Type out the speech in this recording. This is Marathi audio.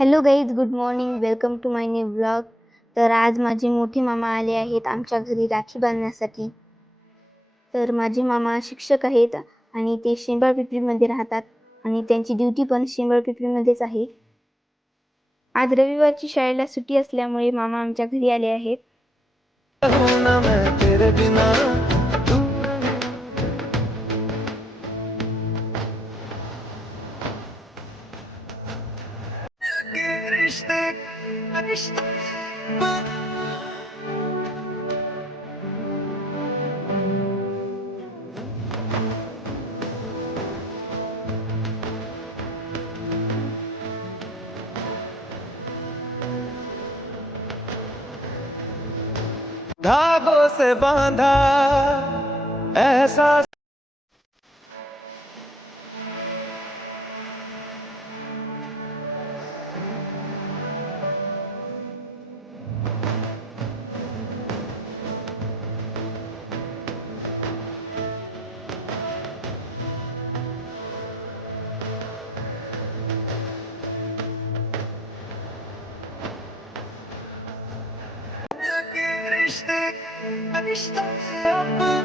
Hello guys, good morning. Welcome to my new blog. तर आज माझे मोठे मामा आले आहेत आमच्या घरी राखी बांधण्यासाठी. तर माझे मामा शिक्षक आहेत आणि ते शिंबाळपिंपरीमध्ये राहतात आणि त्यांची ड्युटी पण शिंबाळपिंपरीमध्येच आहे. आज रविवारची शाळेला सुट्टी असल्यामुळे मामा आमच्या घरी आले आहेत. धागों से बांधा ऐसा रिश्ते रिश्ते से अपना